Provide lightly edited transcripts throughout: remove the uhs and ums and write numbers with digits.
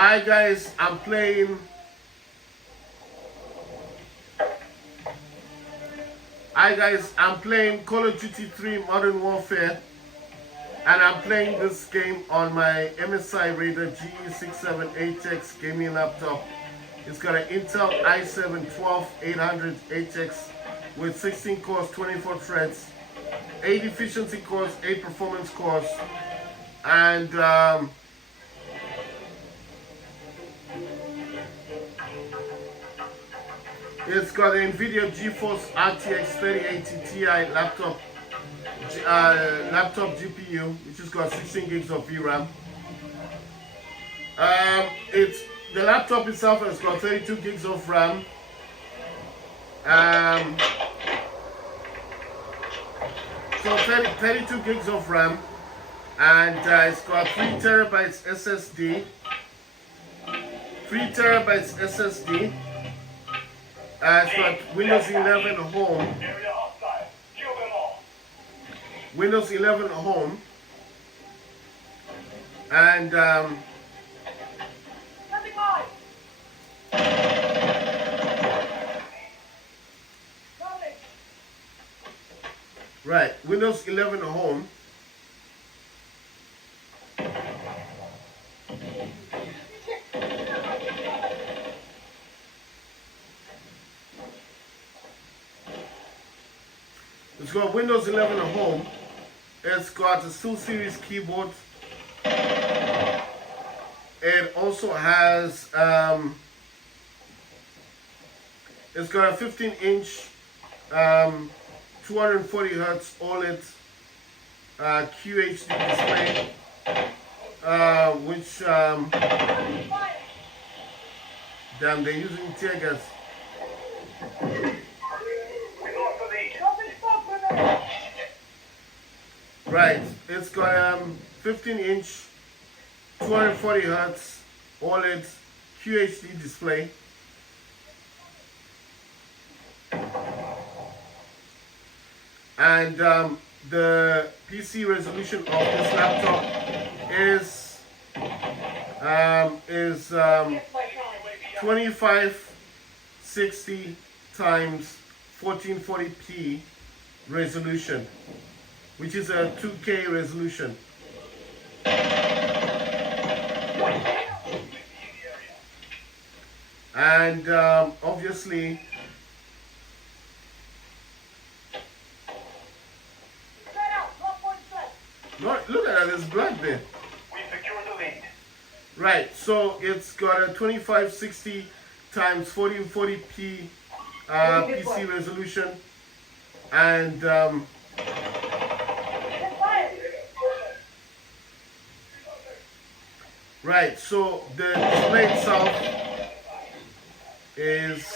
Hi guys, I'm playing. Hi guys, I'm playing Call of Duty 3 Modern Warfare, and I'm playing this game on my MSI Raider GE67HX gaming laptop. It's got an Intel i7-12800HX with 16 cores, 24 threads, 8 efficiency cores, 8 performance cores, and it's got an NVIDIA GeForce RTX 3080 Ti laptop GPU, which has got 16 gigs of VRAM. The laptop itself has got 32 gigs of RAM. So 32 gigs of RAM, and it's got 3 terabytes SSD. 3 terabytes SSD. It's got Windows 11 Home. Windows 11 Home. And right, Windows 11 Home. It's got Windows 11 Home. It's got a SteelSeries keyboard. It also has it's got a 15-inch 240 Hz OLED QHD display, which damn, they're using tear gas. Right, it's got 15-inch 240 Hz OLED QHD display. And the PC resolution of this laptop is 2560 times 1440p resolution, which is a 2K resolution. And obviously, look at that, there's blood there. We secured the lead. Right, so it's got a 2560 times 1440p PC resolution, and right, so the display itself is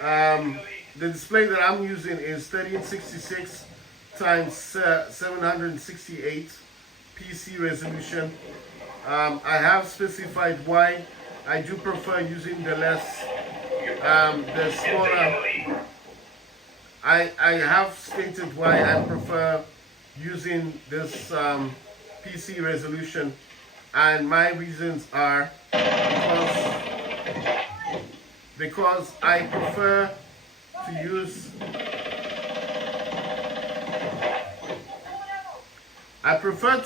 the display that I'm using is 1366 times 768 PC resolution. I have specified why I do prefer using the smaller. I have stated why I prefer using this PC resolution, and my reasons are because I prefer to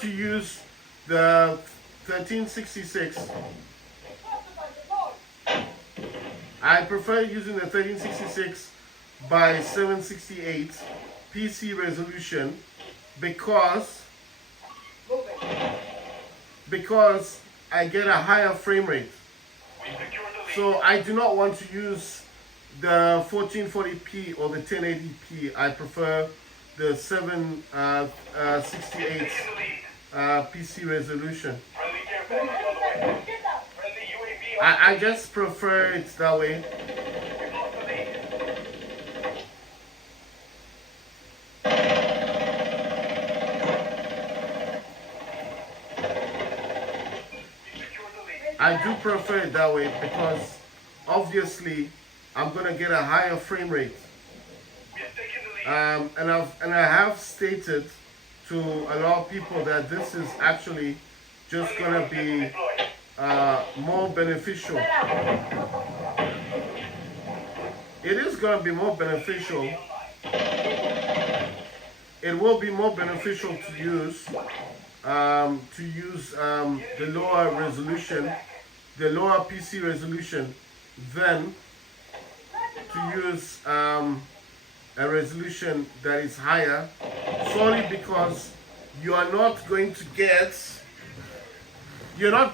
use the 1366. I prefer using the 1366 by 768 PC resolution because I get a higher frame rate. So I do not want to use the 1440p or the 1080p. I prefer the 768 PC resolution. I just prefer it that way. I do prefer it that way because obviously I'm gonna get a higher frame rate. And I have stated to a lot of people that this is actually just gonna be more beneficial. It is going to be more beneficial. It will be more beneficial to use the lower resolution, the lower PC resolution, than to use a resolution that is higher, solely because you are not going to get a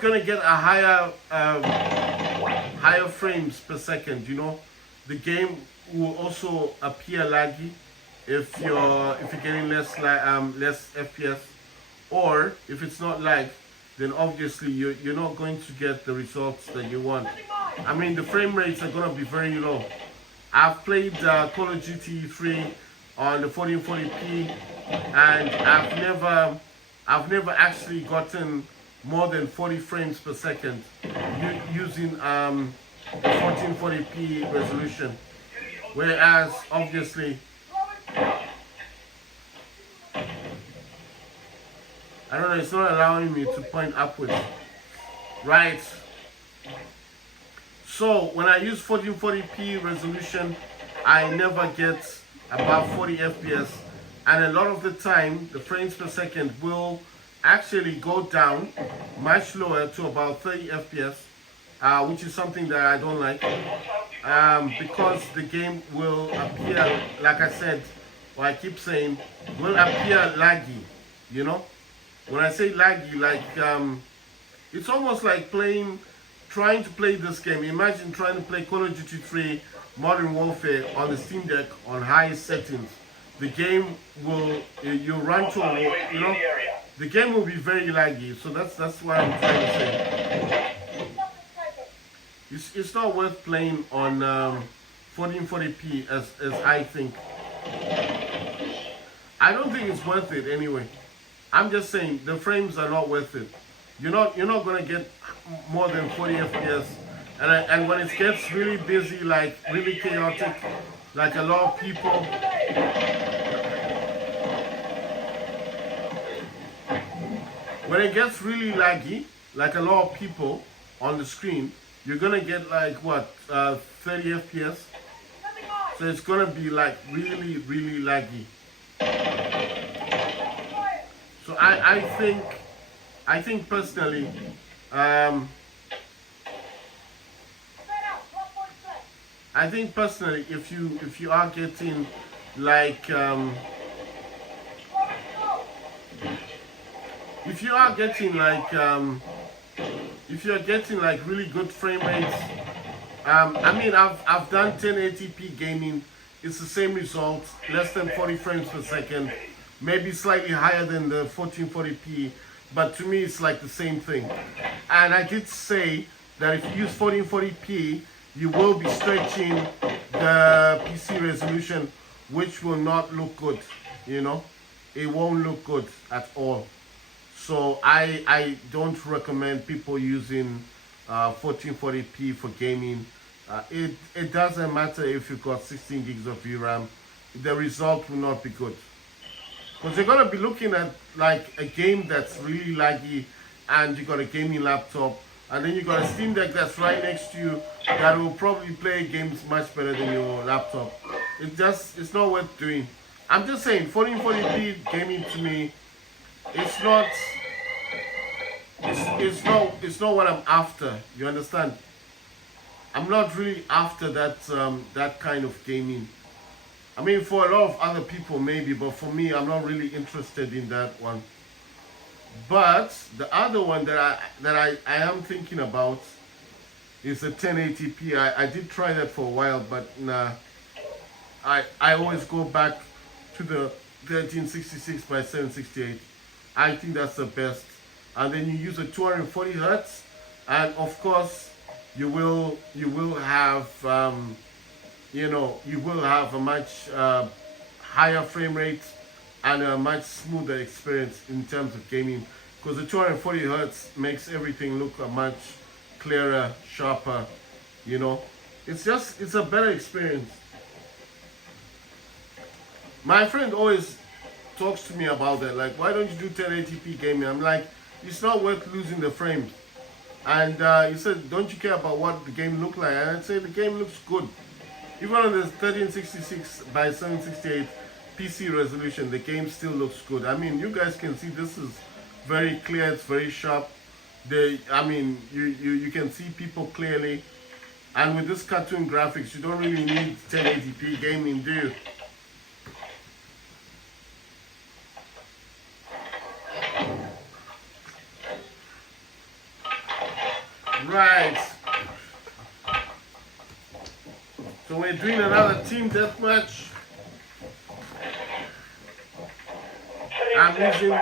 higher frames per second. You know, the game will also appear laggy if you're getting less FPS, or if it's not lag, then obviously you're not going to get the results that you want. I mean, the frame rates are going to be very low. I've played Call of Duty 3 on the 1440p, and I've never actually gotten more than 40 frames per second using the 1440p resolution. Whereas obviously, I don't know, it's not allowing me to point upwards. Right. So when I use 1440p resolution, I never get above 40 FPS, and a lot of the time the frames per second will actually go down much lower to about 30 FPS, which is something that I don't like, because the game will appear, like I said, or I keep saying, will appear laggy. You know, when I say laggy, like it's almost like trying to play this game. Imagine trying to play Call of Duty 3 Modern Warfare on the Steam Deck on highest settings. The game will, you run to a wall, you know, the game will be very laggy. So that's what I'm trying to say. It's not worth playing on 1440p as I think. I don't think it's worth it anyway. I'm just saying the frames are not worth it. You're not gonna get more than 40 FPS, and when it gets really busy, like really chaotic, like a lot of people, when it gets really laggy, like a lot of people on the screen, you're gonna get like what 30 FPS. So it's gonna be like really laggy. So I think personally, if you are getting like if you're getting like really good frame rates, I mean, I've done 1080p gaming. It's the same result, less than 40 frames per second, maybe slightly higher than the 1440p, but to me it's like the same thing. And I did say that if you use 1440p, you will be stretching the PC resolution, which will not look good. You know, it won't look good at all. So I don't recommend people using 1440p for gaming. It doesn't matter if you've got 16 gigs of VRAM, the result will not be good. Because you're gonna be looking at like a game that's really laggy, and you got a gaming laptop, and then you got a Steam Deck that's right next to you that will probably play games much better than your laptop. It's not worth doing. I'm just saying 1440p gaming to me, it's not what I'm after. You understand? I'm not really after that kind of gaming. I mean, for a lot of other people maybe, but for me, I'm not really interested in that one. But the other one that I am thinking about is the 1080p. I did try that for a while, but nah. I always go back to the 1366 by 768. I think that's the best. And then you use a 240 hertz, and of course you will have you will have a much higher frame rate and a much smoother experience in terms of gaming, because the 240 hertz makes everything look a much clearer, sharper. You know, it's a better experience. My friend always talks to me about that, like, why don't you do 1080p gaming? I'm like, it's not worth losing the frames. And you said, don't you care about what the game looked like? And I'd say the game looks good. Even on the 1366 by 768 PC resolution, the game still looks good. I mean, you guys can see this is very clear, it's very sharp. You can see people clearly. And with this cartoon graphics, you don't really need 1080p gaming, do you? Right. So we're doing another team deathmatch. I'm using